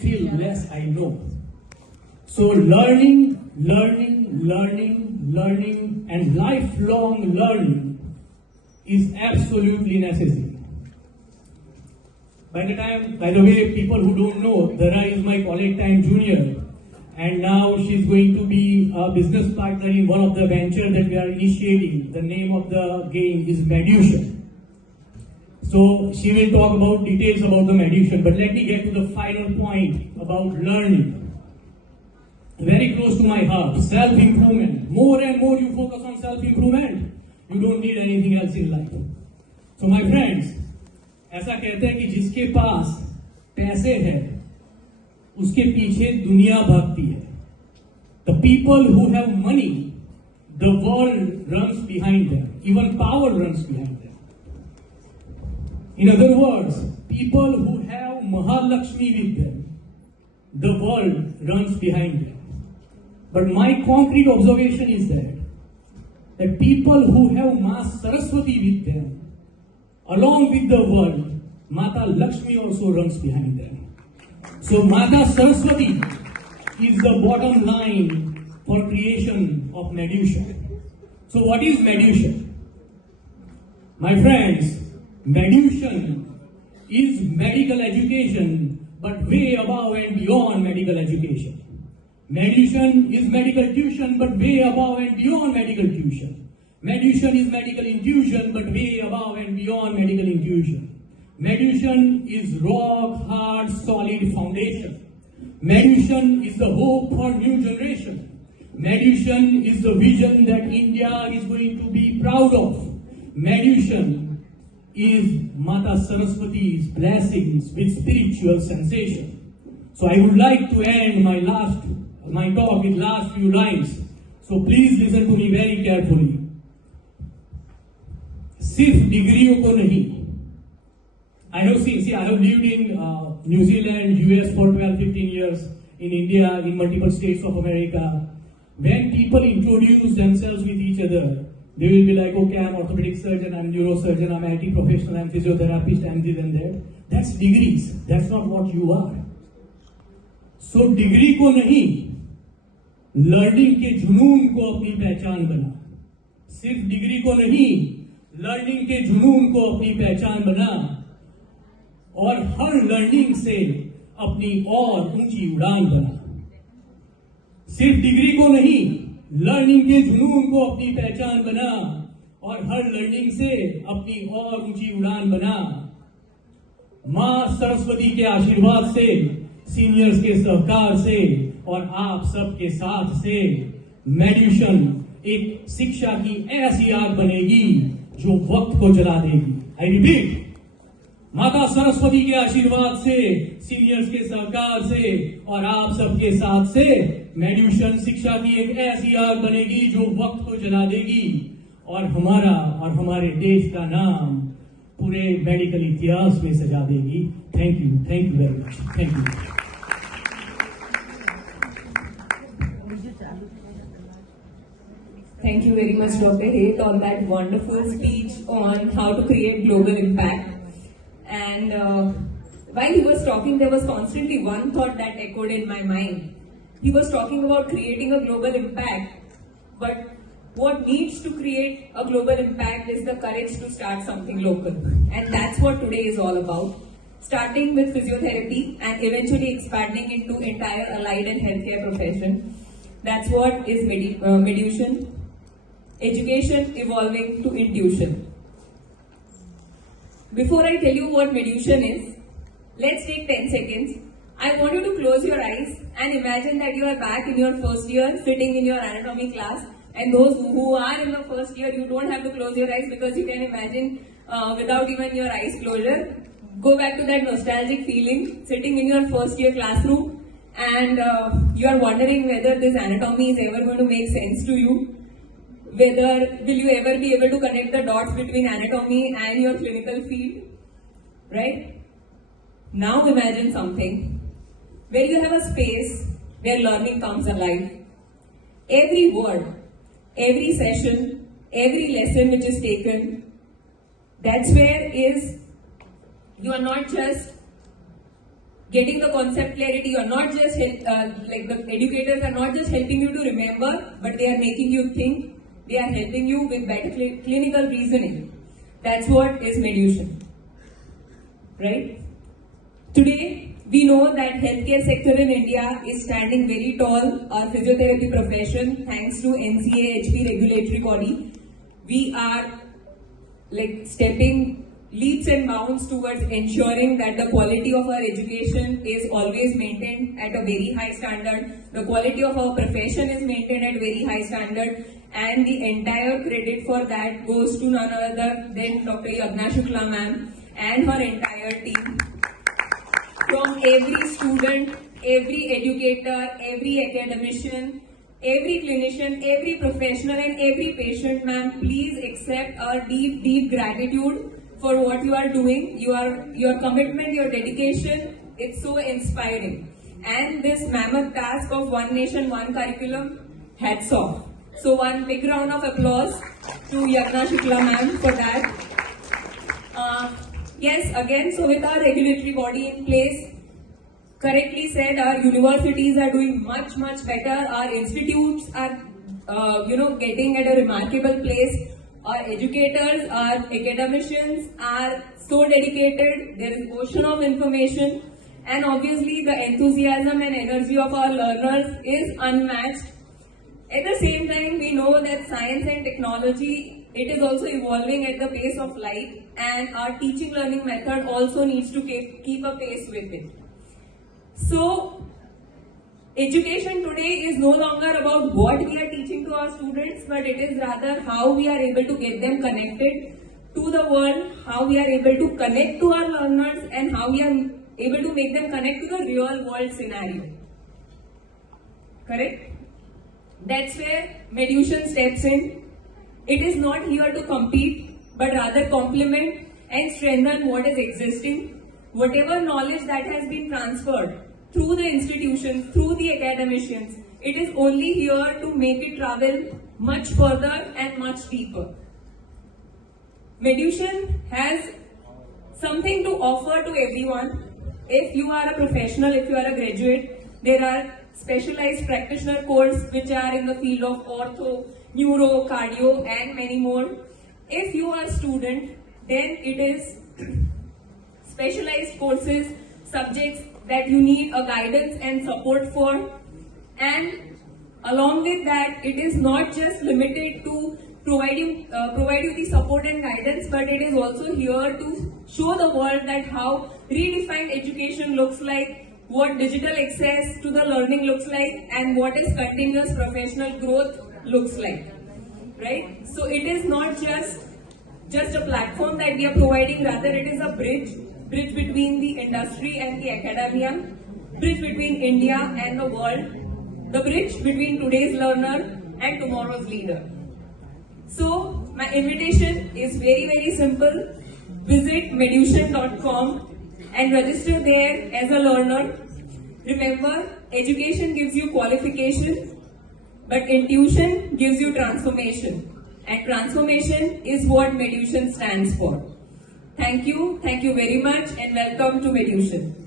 feel less I know. So learning, and lifelong learning is absolutely necessary. By the way, people who don't know, Dhara is my college time junior, and now she's going to be a business partner in one of the ventures that we are initiating. The name of the game is Medution. So she will talk about details about the Medution, but let me get to the final point about learning. Very close to my heart, self-improvement. More and more you focus on self-improvement, you don't need anything else in life. So my friends, ऐसा कहते हैं कि जिसके पास पैसे हैं, उसके पीछे दुनिया भागती है. The people who have money, the world runs behind them. Even power runs behind them. In other words, people who have Mahalakshmi with them, the world runs behind them. But my concrete observation is that people who have Maa Sarasvati with them, along with the world, Mata Lakshmi also runs behind them. So Mata Saraswati is the bottom line for creation of Medution. So what is Medution? My friends, Medution is medical education, but way above and beyond medical education. Medution is medical tuition, but way above and beyond medical tuition. Medution is medical intuition, but way above and beyond medical intuition. Medution is rock hard, solid foundation. Medution is the hope for new generation. Medution is the vision that India is going to be proud of. Medution is Mata Saraswati's blessings with spiritual sensation. So I would like to end my talk with last few lines. So please listen to me very carefully. सिर्फ डिग्रियों को नहीं. I have lived in New Zealand, US for 12-15 years, in India, in multiple states of America. When people introduce themselves with each other, they will be like, okay, I'm orthopedic surgeon, I'm neurosurgeon, I'm IT professional, I'm physiotherapist, I'm this and that. That's degrees. That's not what you are. So degree को नहीं, learning के जुनून को अपनी पहचान बना. सिर्फ degree को नहीं, लर्निंग के जुनून को अपनी पहचान बना, और हर लर्निंग से अपनी और ऊंची उड़ान बना. सिर्फ डिग्री को नहीं, लर्निंग के जुनून को अपनी पहचान बना, और हर लर्निंग से अपनी और ऊंची उड़ान बना. मां सरस्वती के आशीर्वाद से, सीनियर्स के सहकार से और आप सबके साथ से मेड्यूशन एक शिक्षा की ऐसी आग बनेगी जो वक्त को जला देगी. आई रिपीट, माता सरस्वती के आशीर्वाद से, सीनियर्स के सहकार से और आप सबके साथ से मेड्यूशन शिक्षा की एक ऐसी आग बनेगी जो वक्त को जला देगी और हमारा और हमारे देश का नाम पूरे मेडिकल इतिहास में सजा देगी. Thank you very much. Thank you. Thank you very much, Dr. Haight, on that wonderful speech on how to create global impact. And while he was talking, there was constantly one thought that echoed in my mind. He was talking about creating a global impact, but what needs to create a global impact is the courage to start something local. And that's what today is all about. Starting with physiotherapy and eventually expanding into entire allied and healthcare profession. That's what is Medution. Education evolving to intuition. Before I tell you what Medution is, let's take 10 seconds. I want you to close your eyes and imagine that you are back in your first year, sitting in your anatomy class. And those who are in the first year, you don't have to close your eyes because you can imagine without even your eyes closure. Go back to that nostalgic feeling, sitting in your first year classroom, and you are wondering whether this anatomy is ever going to make sense to you. Whether will you ever be able to connect the dots between anatomy and your clinical field, right? Now imagine something where you have a space where learning comes alive. Every word, every session, every lesson which is taken, that's where you are not just getting the concept clarity. You're not just like the educators are not just helping you to remember, but they are making you think. They are helping you with better clinical reasoning. That's what is Medution, right? Today, we know that healthcare sector in India is standing very tall. Our physiotherapy profession, thanks to NCA-HP regulatory body, we are like stepping leaps and bounds towards ensuring that the quality of our education is always maintained at a very high standard. The quality of our profession is maintained at very high standard, and the entire credit for that goes to none other than Dr. Yagna Shukla ma'am and her entire team. From every student, every educator, every academician, every clinician, every professional and every patient, ma'am, please accept our deep, deep gratitude for what you are doing. Your commitment, your dedication, it's so inspiring. And this mammoth task of One Nation, One Curriculum, hats off. So one big round of applause to Yagna Shukla ma'am for that. Yes, again, so with our regulatory body in place, correctly said, our universities are doing much, much better. Our institutes are, getting at a remarkable place. Our educators, our academicians are so dedicated. There is ocean of information, and obviously the enthusiasm and energy of our learners is unmatched. At the same time, we know that science and technology, it is also evolving at the pace of light, and our teaching learning method also needs to keep a pace with it. So, education today is no longer about what we are teaching to our students, but it is rather how we are able to get them connected to the world, how we are able to connect to our learners, and how we are able to make them connect to the real world scenario. Correct? That's where Medution steps in. It is not here to compete, but rather complement and strengthen what is existing. Whatever knowledge that has been transferred through the institutions, through the academicians, it is only here to make it travel much further and much deeper. Medution has something to offer to everyone. If you are a professional, if you are a graduate, there are specialized practitioner courses which are in the field of ortho, neuro, cardio and many more. If you are a student, then it is specialized courses, subjects that you need a guidance and support for. And along with that, it is not just limited to provide you the support and guidance, but it is also here to show the world that how redefined education looks like, what digital access to the learning looks like, and what is continuous professional growth looks like, right? So it is not just a platform that we are providing, rather it is a bridge between the industry and the academia, bridge between India and the world, the bridge between today's learner and tomorrow's leader. So my invitation is very, very simple. Visit medution.com and register there as a learner. Remember, education gives you qualification, but intuition gives you transformation. And transformation is what Medution stands for. Thank you very much, and welcome to Medution.